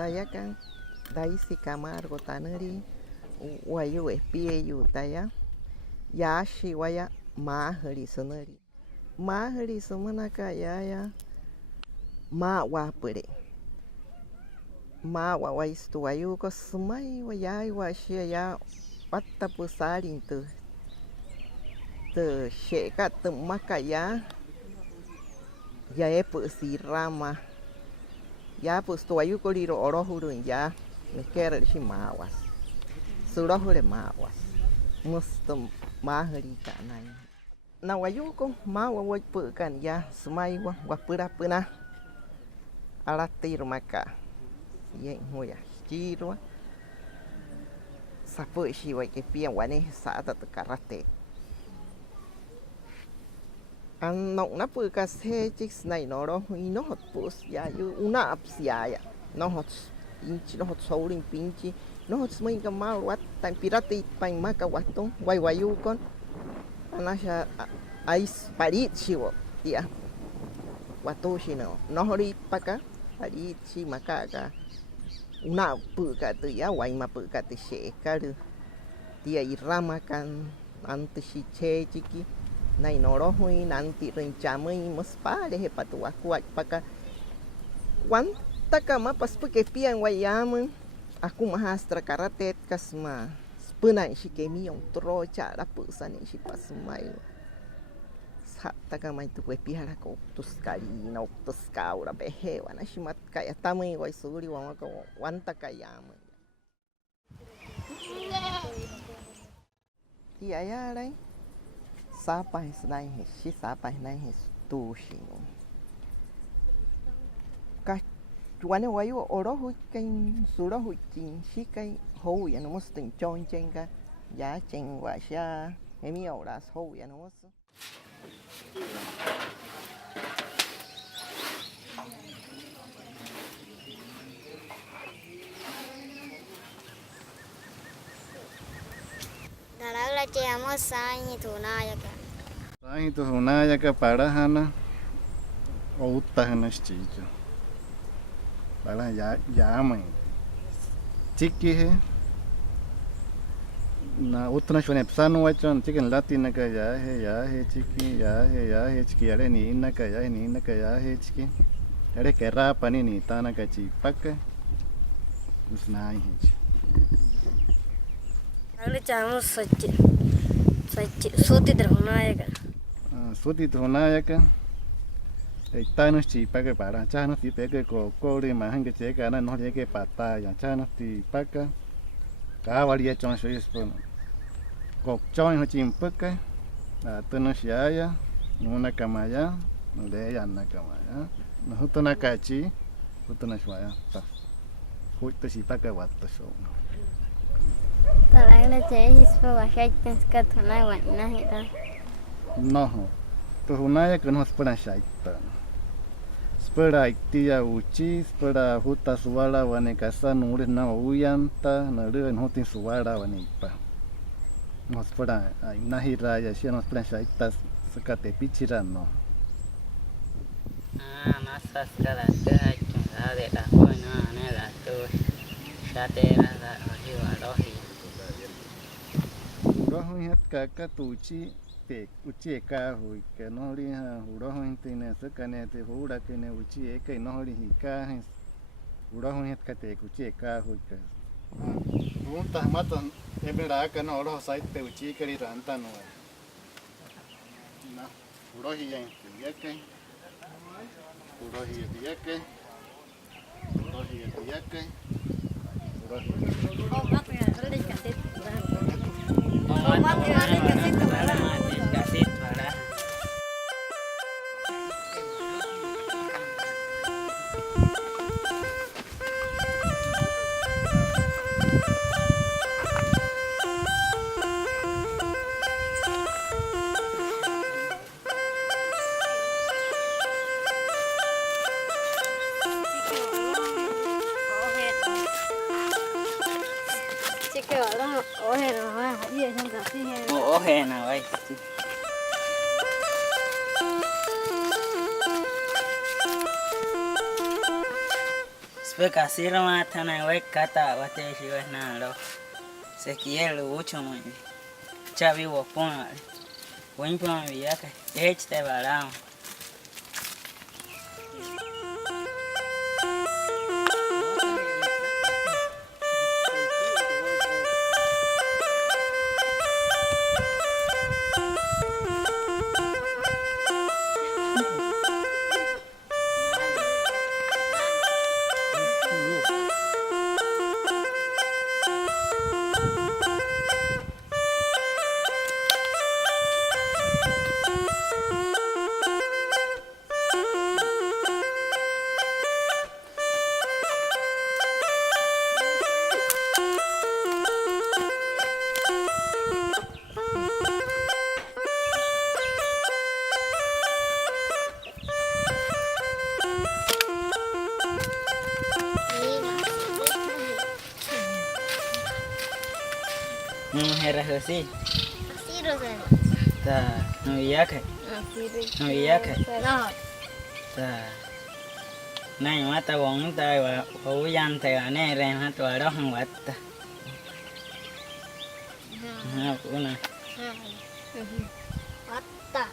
taya kan Daisy Camargo taneri wayu espie yu taya yashi waya mahari soneri mahari somanaka ya ma wapure ma wa istu wayu ko sumai waya washi ya patta pusarin tu sheka tu makaya ya si rama ya pues tu ayu ko liro orohurun ya me kere shi mawas surohure mawas musto mahari kanai na wayu ko mawa woi pukan ya sumai wa pura puna alatir maka ye hoya chiro sapu shi wa ke pia wane sa ta karate an no na pu ka se chis nai no ro no hot pus ya yu una apsia ya no hot inchi no hot sourin pinchi no hot smai ka mal wat tan pirati pan maka waton wai wayu kon anasha ais parit chiwo dia watoshi no hori paka parit chi maka ka una pu ka tu ya wai ma pu ka te she ka dia irama kan ante shi che chiki nai noro hui nanti rencamai muspale he patu aku paka wan takama pas puke pian wayam aku mahastra karate kasma spuna shi kemi on tro cara pusan shi pas mai sa takama itu kue pihara ko tuskali no tuskaura behe wana shi mat kaya tamai wai suri wan ko wan takayam iya ya lai sapa nai shi sapa nai tu shino ka wane wayu orohu kan surohu chin shi kai ho ya no mustin chon chenga ya chen wa sha emi ora ho ya no mus Daragla chamo sanyi tunaya ka. Sanyi tunaya ka parahana o utahana chicho. Bala ya mãe. Tiki he. Na utna shone psano wachon chicken latina ka ya he chiki ya he chiki are ni inna ka ya he chiki. Are que rapa ni tana ka chi paka. Usna hi. Daragla chamo sachi suti dhunaya ka. Suti dhunaya ka. Tano chi paka para chano ti peke ko ri mahan ke cheka na no ke pata ya chano ti paka ka varia chon shoi spon ko chon ho chim paka tono shiaya una kamaya no le ya na kamaya no hutona kachi hutona shwaya ta huito si paka wato so Daragla che hispo washai tenska thuna wana hita no to hunaya que no spera shaita spera itia uchi spera huta suwala wane kasa nure na uyanta na re no tin suwala wane pa no spera na hiraya shi no spera shaita sakate pichira no masa sekarang ada dah pun ana dah tu satera dah hiwa rohi rohi hat kaka tuchi uchi ka hui ke no ri ha uro hin tine sakane te hura ke ne uchi ke no ri hi ka hin uro hin ka te uchi ka hui ke un ta matan e bera ka no ro sai te uchi ke ri ranta no na uro hi yan ye ke uro hi ye ke uro hi ye ke uro hi oh apa ya ada dikasih kasih pada na vậy Porque así lo matan a ver cata bate si ves nada lo. Se quiere mucho muy bien. Chavi vos ponle. Buen plan viaje. Este varão. Era así. Así Rosana. Ta no viaje. Así No viaje. No. Ta. Này mata bóng tay và hú dân thì ở này rèn hết và đó không bắt ta. Ha cũng nè. Basta.